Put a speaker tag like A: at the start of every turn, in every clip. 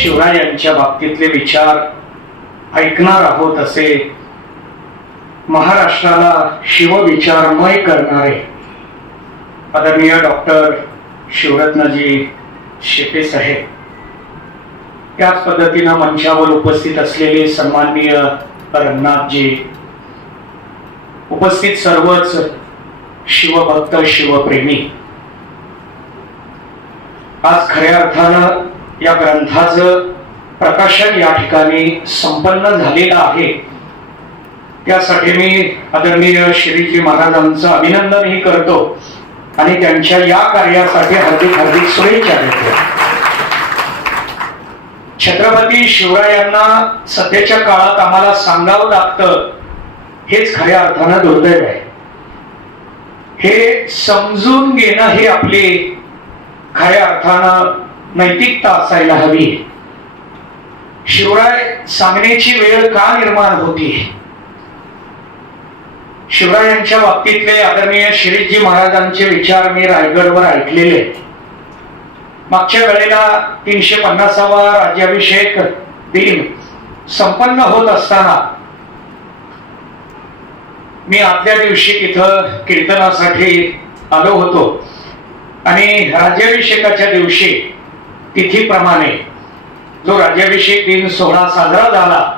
A: शिवरायांच्या बाबतीतले विचार ऐकणार आहोत असे महाराष्ट्राला शिवविचारमय करणारे आदरणीय डॉक्टर शिवरत्नजी शेटे साहेब. त्याच पद्धतीनं मंचावर उपस्थित असलेले सन्माननीय रंगनाथजी उपस्थित सर्वच शिवभक्त शिवप्रेमी. आज खऱ्या अर्थानं या ग्रंथाचं प्रकाशन या ठिकाणी संपन्न झालेलं आहे. त्यासाठी मी आदरणीय श्रीजी महाराजांचं अभिनंदनही करतो आणि त्यांच्या या कार्यासाठी हार्दिक हार्दिक शुभेच्छा देतो. छत्रपती शिवरायांना सध्याच्या काळात आम्हाला सांगावं लागतं हेच खऱ्या अर्थानं दुर्दैव आहे. हे समजून घेणं हे आपले खऱ्या अर्थानं नैतिकता असायला हवी. शिवराय सांगण्याची वेळ का निर्माण होती? शिवरायांच्या बाबतीतले आदरणीय श्रीजी महाराजांचे विचार मी रायगडवर ऐकलेले. मागच्या वेळेला तीनशे पन्नासावा राज्याभिषेक दिन संपन्न होत असताना मी आदल्या दिवशी तिथं कीर्तनासाठी आलो होतो. आणि राज्याभिषेकाच्या दिवशी तिथीप्रमाणे जो राज्याभिषेक दिन सोहळा साजरा झाला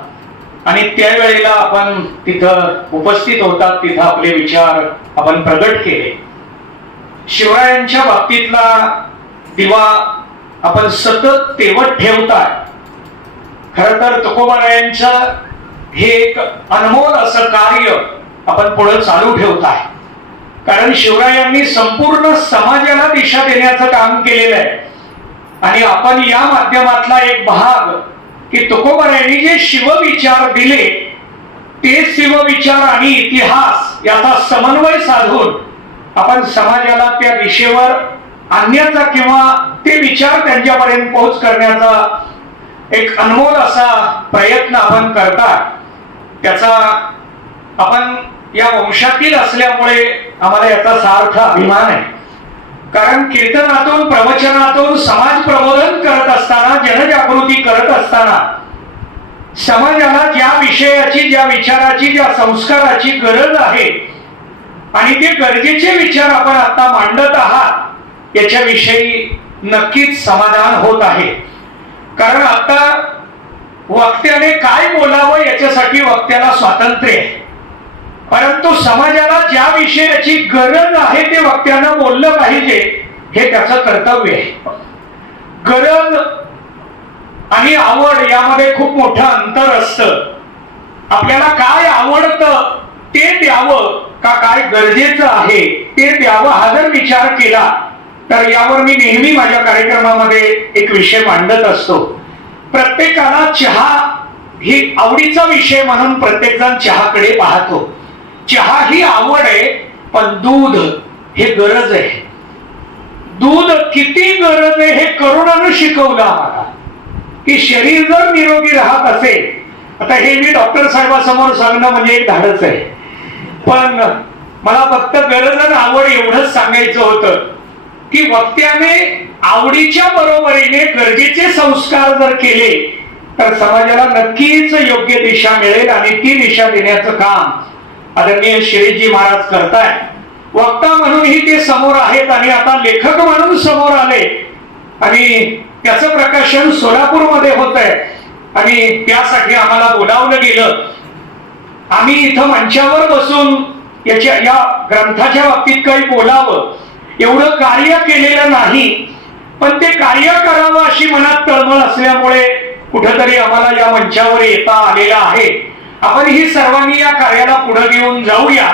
A: आणि त्यावेळेला आपण तिथं उपस्थित होतात तिथं आपले विचार आपण प्रगट केले. शिवरायांच्या बाबतीतला दिवा आपण सतत तेवत ठेवताय. खर तर तुकोबारायांचं हे एक अनमोल असं कार्य आपण पुढे चालू ठेवताय. कारण शिवरायांनी संपूर्ण समाजाला दिशा देण्याचं काम केलेलं आहे. आणि आपण या माध्यमातला एक भाग की तुकोबारायांनी जे शिवविचार दिले ते शिवविचार आणि इतिहास याचा समन्वय साधून आपण समाजाला त्या दिशेवर आणण्याचा किंवा ते विचार त्यांच्यापर्यंत पोहोच करण्याचा एक अनमोल असा प्रयत्न आपण करता त्याचा आपण या वंशातील असल्यामुळे आम्हाला याचा सार्थ अभिमान आहे. कारण कीर्तनातून प्रवचनातून समाज प्रबोधन करत असताना जनजागृती करत असताना समाजाला ज्या विषयाची ज्या विचाराची ज्या संस्काराची गरज आहे आणि ते गरजेचे विचार आपण आता मांडत आहात याच्याविषयी नक्कीच समाधान होत आहे. कारण आता वक्त्याने काय बोलावं याच्यासाठी वक्त्याला स्वातंत्र्य आहे. परंतु समाजाला ज्या विषयाची गरज आहे ते वक्त्यानं बोललं पाहिजे हे त्याचं कर्तव्य आहे. गरज आणि आवड यामध्ये खूप मोठं अंतर असतं. आपल्याला काय आवडतं ते द्यावं का काय गरजेचं आहे ते द्यावं हा जर विचार केला तर यावर मी नेहमी माझ्या कार्यक्रमामध्ये एक विषय मांडत असतो. प्रत्येकाला चहा ही आवडीचा विषय म्हणून प्रत्येक जण चहाकडे पाहतो. चहा ही आवड आहे पण दूध हे गरज आहे. दूध किती गरज आहे हे करुणानं शिकवलं आम्हाला. की शरीर जर निरोगी राहत असेल आता हे मी डॉक्टर साहेबांसमोर सांगणं म्हणजे एक धाडच आहे. पण मला फक्त गरज आणि आवड एवढंच सांगायचं होतं की वक्त्याने आवडीच्या बरोबरीने गरजेचे संस्कार जर केले तर समाजाला नक्कीच योग्य दिशा मिळेल आणि ती दिशा देण्याचं काम आदरणीय शिरीजी महाराज करताय. वक्ता म्हणूनही ते समोर आहेत आणि आता लेखक म्हणून समोर आले. आणि त्याचं प्रकाशन सोलापूरमध्ये होत आहे आणि त्यासाठी आम्हाला बोलावलं गेलं. आम्ही इथं मंचावर बसून याच्या या ग्रंथाच्या बाबतीत काही बोलावं. एवढं कार्य केलेलं नाही. पण ते कार्य करावं अशी मनात तळमळ असल्यामुळे कुठंतरी आम्हाला या मंचावर येता आलेलं आहे. आपण ही सर्वांनी या कार्याला पुढे घेऊन जाऊया.